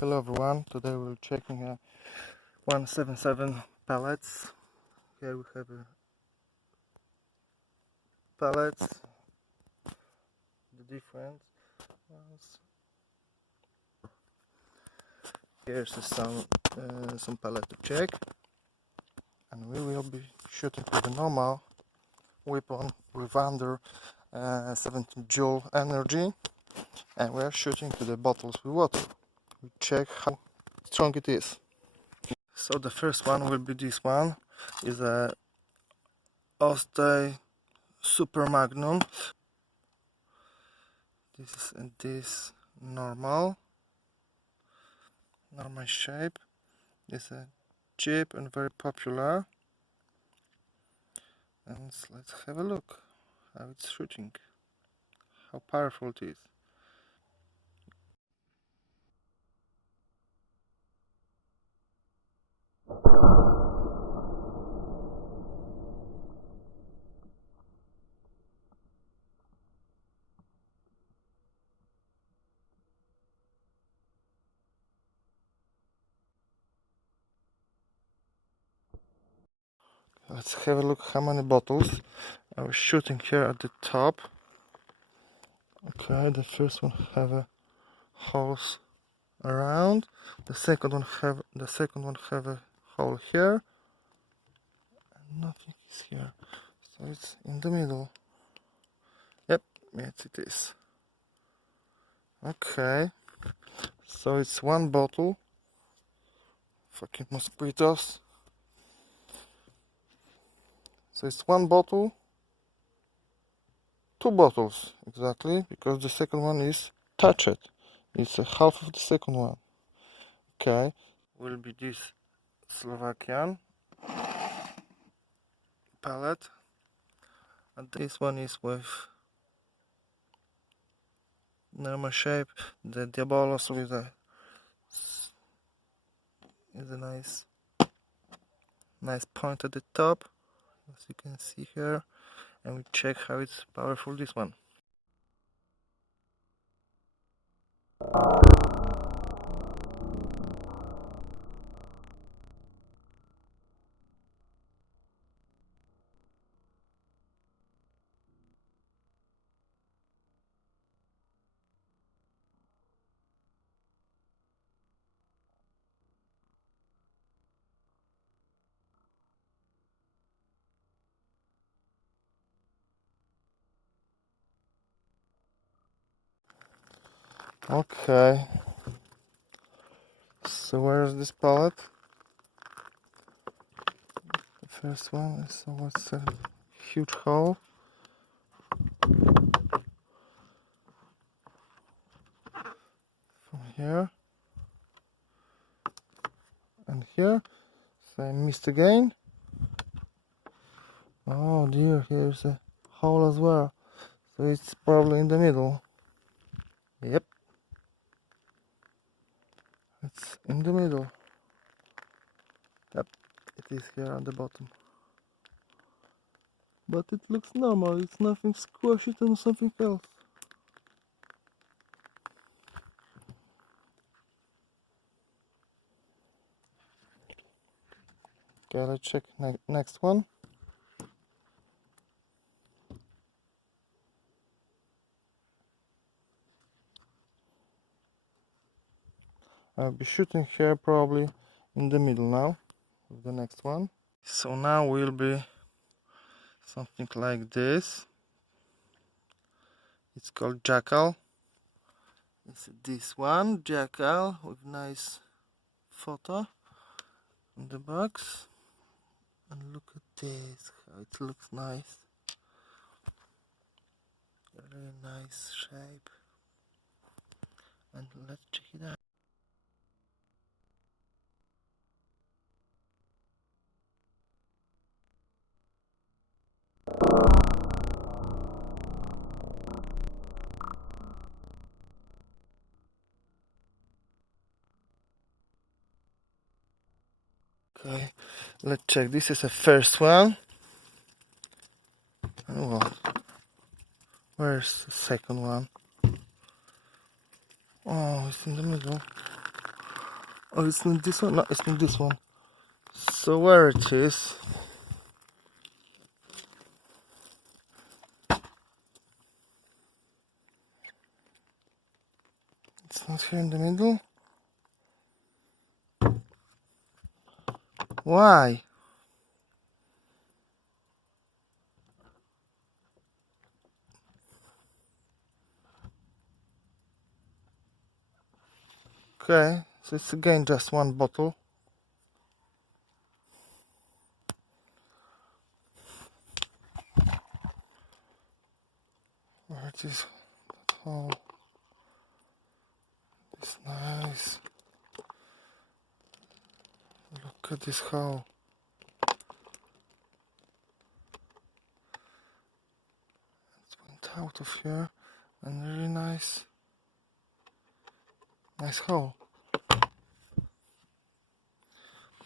Hello everyone, today we're checking 177 pellets. Here we have pellets, the different ones. Here's some pellet to check, and we will be shooting with a normal weapon with under 17 joule energy, and we are shooting to the bottles with water. We check how strong it is. So the first one will be this one, is a Ostay Super Magnum. This normal shape. This is cheap and very popular. And let's have a look how it's shooting, how powerful it is. Let's have a look how many bottles. I was shooting here at the top. Okay, the first one have a holes around. The second one have a hole here. And nothing is here. So it's in the middle. Yep, yes it is. Okay. So it's one bottle. Fucking mosquitoes. So it's one bottle, two bottles exactly, because the second one is touched. It's a half of the second one. Okay, will be this Slovakian pellet, and this one is with normal shape. The Diabolos with a nice point at the top, as you can see here, and we check how it's powerful, this one. Okay, so where's this pellet? The first one is what's a huge hole. From here and here. So I missed again. Oh dear, here's a hole as well. So it's probably in the middle. Yep. It's in the middle. Yep, it is here at the bottom. But it looks normal, it's nothing squashy and something else. Okay, let's check next one. I'll be shooting here probably in the middle now with the next one. So now will be something like this. It's called Jackal. It's this one, Jackal, with nice photo in the box. And look at this, how it looks nice. Really nice shape. And let's check it out. Okay, let's check. This is the first one. And what? Where's the second one? Oh, it's in the middle. Oh, it's not this one? No, it's not this one. So where it is? It's not here in the middle. Why? Okay, so it's again just one bottle. Where it is? That hole. It's nice. Look at this hole. It went out of here, and really nice hole.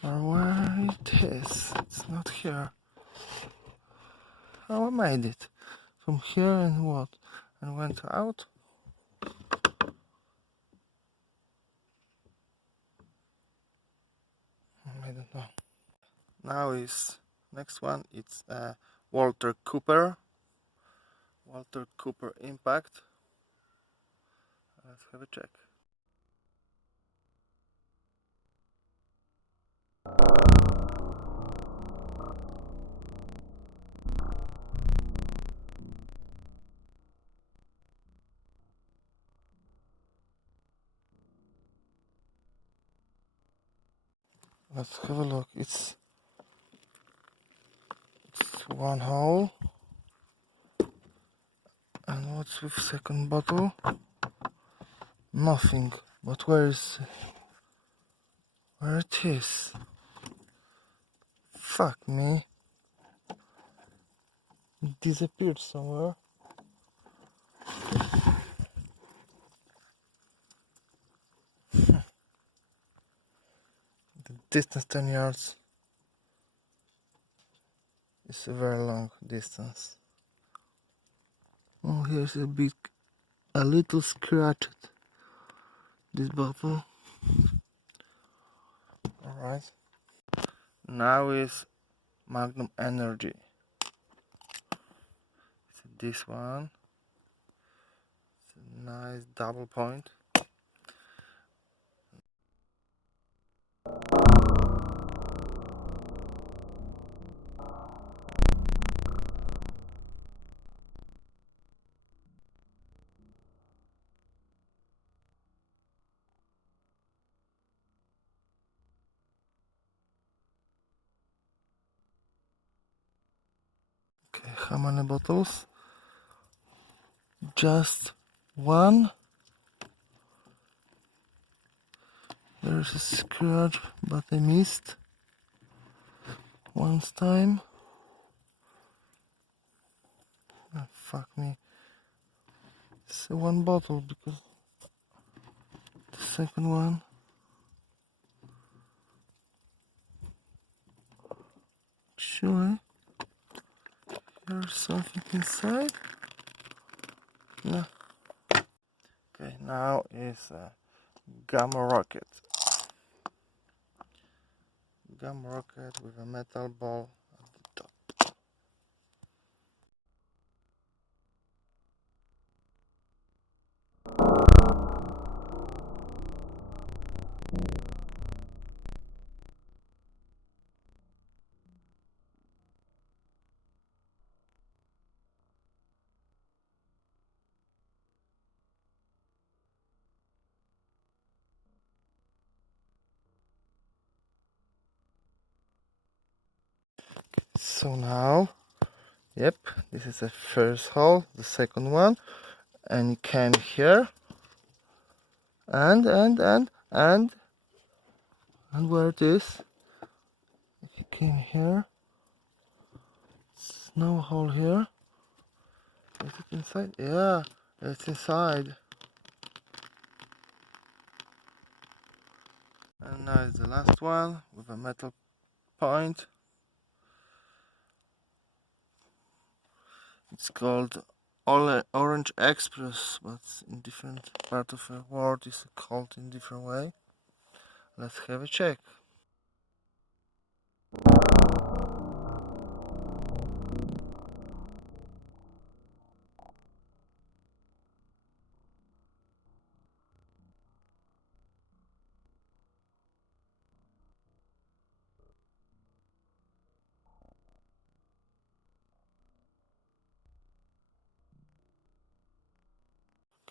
Or where it is? It's not here. How I made it? From here and what? And went out? I don't know. Now is next one. It's Walter Cooper impact. Let's have a check. Let's have a look. It's one hole. And what's with second bottle? Nothing. But where it is? Fuck me. It disappeared somewhere. The distance 10 yards is a very long distance. Oh, here's a little scratch. This bottle. Alright. Now is Magnum Energy. It's this one. It's a nice double point. Okay, how many bottles? Just one. There's a scratch, but I missed once time. Oh, fuck me. It's one bottle because the second one. Actually, there's something inside. No. Okay, now is Gamma Rocket. Gamma Rocket with a metal ball at the top. So now, yep, this is the first hole, the second one, and you came here, and where it is? If you came here, it's no hole here. Is it inside? Yeah, it's inside. And now it's the last one with a metal point. It's called Orange Express, but in different part of the world is called in different way. Let's have a check.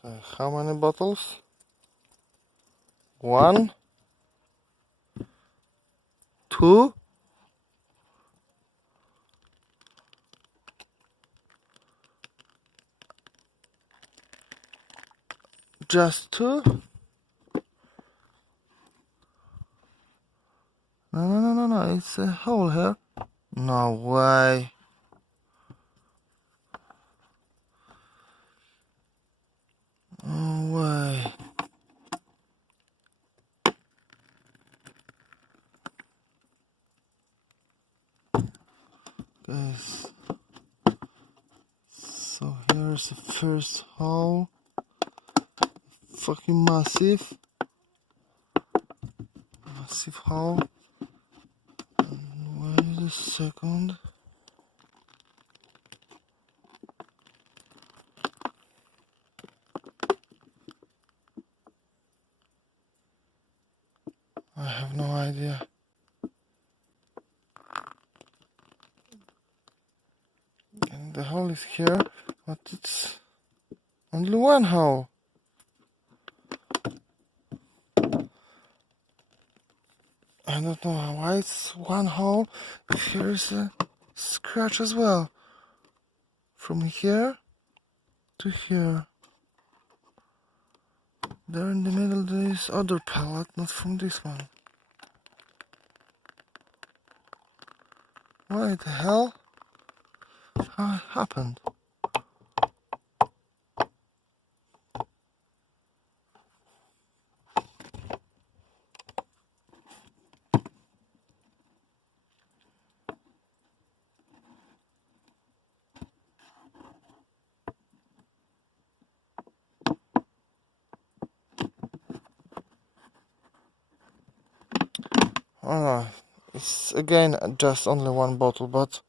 Okay, how many bottles? 1, 2, just 2? No, it's a hole here. No way. No way. Guys, so here's the first hole. Fucking massive hole. And wait a second. I have no idea. And the hole is here, but it's only one hole. I don't know why it's one hole. Here is a scratch as well. From here to here. There in the middle there is other pellet, not from this one. What the hell? How it happened? Oh, it's again just only one bottle, but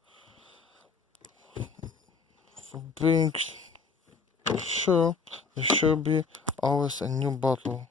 for being sure, there should be always a new bottle.